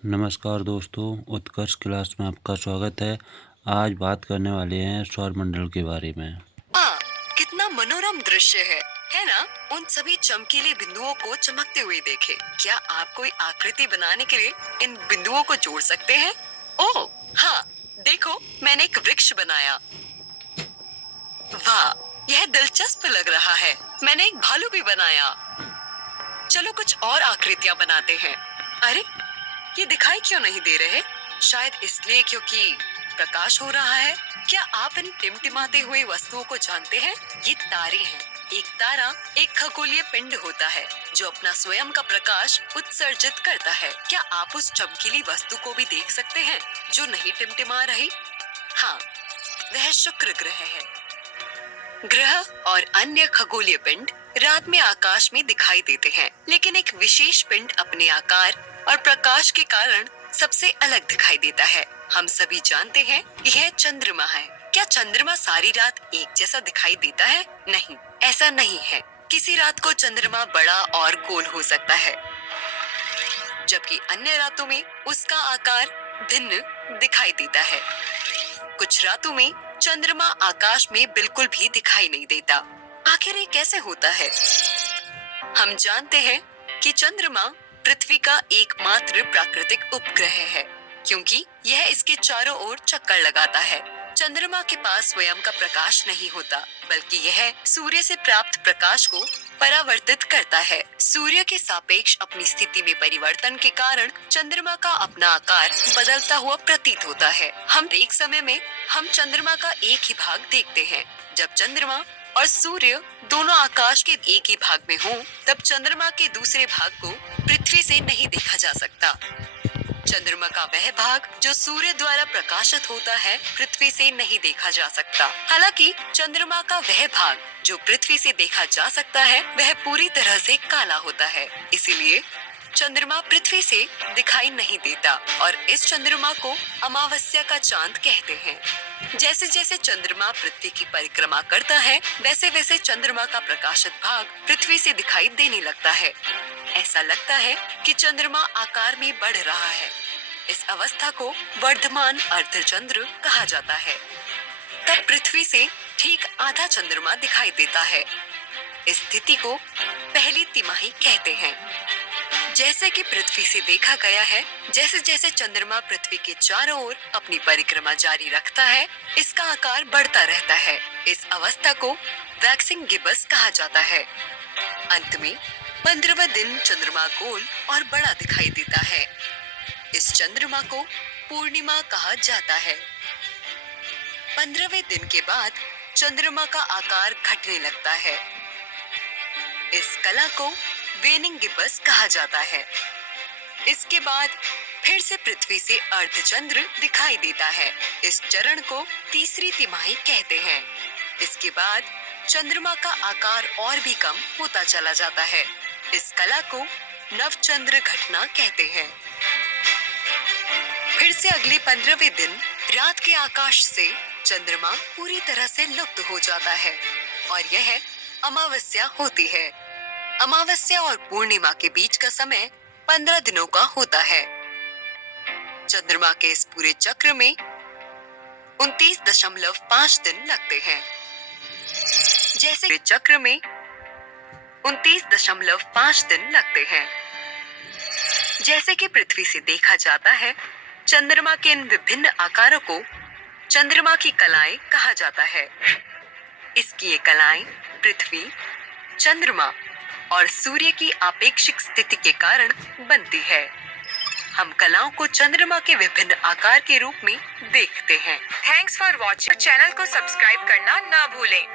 नमस्कार दोस्तों, उत्कर्ष क्लास में आपका स्वागत है। आज बात करने वाले हैं सौरमंडल के बारे में। कितना मनोरम दृश्य है ना? उन सभी चमकीले बिंदुओं को चमकते हुए देखे। क्या आप कोई आकृति बनाने के लिए इन बिंदुओं को जोड़ सकते हैं? ओह हाँ, देखो मैंने एक वृक्ष बनाया। वाह, यह दिलचस्प लग रहा है। मैंने एक भालू भी बनाया। चलो कुछ और आकृतियां बनाते हैं। अरे, ये दिखाई क्यों नहीं दे रहे? शायद इसलिए क्योंकि प्रकाश हो रहा है। क्या आप इन टिमटिमाते हुए वस्तुओं को जानते हैं? ये तारे हैं। एक तारा एक खगोलीय पिंड होता है जो अपना स्वयं का प्रकाश उत्सर्जित करता है। क्या आप उस चमकीली वस्तु को भी देख सकते हैं जो नहीं टिमटिमा रही? हाँ, वह शुक्र ग्रह है। ग्रह और अन्य खगोलीय पिंड रात में आकाश में दिखाई देते हैं, लेकिन एक विशेष पिंड अपने आकार और प्रकाश के कारण सबसे अलग दिखाई देता है। हम सभी जानते हैं कि यह चंद्रमा है। क्या चंद्रमा सारी रात एक जैसा दिखाई देता है? नहीं, ऐसा नहीं है। किसी रात को चंद्रमा बड़ा और गोल हो सकता है, जबकि अन्य रातों में उसका आकार भिन्न दिखाई देता है। कुछ रातों में चंद्रमा आकाश में बिल्कुल भी दिखाई नहीं देता। आखिर ये कैसे होता है? हम जानते हैं कि चंद्रमा पृथ्वी का एकमात्र प्राकृतिक उपग्रह है, क्योंकि यह इसके चारों ओर चक्कर लगाता है। चंद्रमा के पास स्वयं का प्रकाश नहीं होता, बल्कि यह सूर्य से प्राप्त प्रकाश को परावर्तित करता है। सूर्य के सापेक्ष अपनी स्थिति में परिवर्तन के कारण चंद्रमा का अपना आकार बदलता हुआ प्रतीत होता है। हम एक समय में हम चंद्रमा का एक ही भाग देखते हैं। जब चंद्रमा और सूर्य दोनों आकाश के एक ही भाग में हों, तब चंद्रमा के दूसरे भाग को पृथ्वी से नहीं देखा जा सकता। चंद्रमा का वह भाग जो सूर्य द्वारा प्रकाशित होता है, पृथ्वी से नहीं देखा जा सकता। हालांकि चंद्रमा का वह भाग जो पृथ्वी से देखा जा सकता है, वह पूरी तरह से काला होता है। इसीलिए चंद्रमा पृथ्वी से दिखाई नहीं देता और इस चंद्रमा को अमावस्या का चांद कहते हैं। जैसे जैसे चंद्रमा पृथ्वी की परिक्रमा करता है, वैसे वैसे चंद्रमा का प्रकाशित भाग पृथ्वी से दिखाई देने लगता है। ऐसा लगता है कि चंद्रमा आकार में बढ़ रहा है। इस अवस्था को वर्धमान अर्धचंद्र कहा जाता है। तब पृथ्वी से ठीक आधा चंद्रमा दिखाई देता है। इस स्थिति को पहली तिमाही कहते हैं। जैसे कि पृथ्वी से देखा गया है, जैसे जैसे चंद्रमा पृथ्वी के चारों ओर अपनी परिक्रमा जारी रखता है, इसका आकार बढ़ता रहता है। इस अवस्था को वैक्सिंग गिबस कहा जाता है। अंत में 15वें दिन चंद्रमा गोल और बड़ा दिखाई देता है। इस चंद्रमा को पूर्णिमा कहा जाता है। 15वें दिन के बाद चंद्रमा का आकार घटने लगता है। इस कला को वेनिंग गिबस कहा जाता है। इसके बाद फिर से पृथ्वी से अर्धचंद्र दिखाई देता है। इस चरण को तीसरी तिमाही कहते हैं। इसके बाद चंद्रमा का आकार और भी कम होता चला जाता है। इस कला को नवचंद्र घटना कहते हैं। फिर से अगले 15वें दिन रात के आकाश से चंद्रमा पूरी तरह से लुप्त हो जाता है और यह अमावस्या होती है। अमावस्या और पूर्णिमा के बीच का समय 15 दिनों का होता है। चंद्रमा के इस पूरे चक्र में 29.5 दिन लगते हैं। जैसे चक्र में 29.5 दिन लगते हैं। जैसे कि पृथ्वी से देखा जाता है, चंद्रमा के इन विभिन्न आकारों को चंद्रमा की कलाएं कहा जाता है। इसकी ये कलाएं पृथ्वी, चंद्रमा और सूर्य की आपेक्षिक स्थिति के कारण बनती है। हम कलाओं को चंद्रमा के विभिन्न आकार के रूप में देखते हैं। Thanks for watching. चैनल को सब्सक्राइब करना ना भूलें।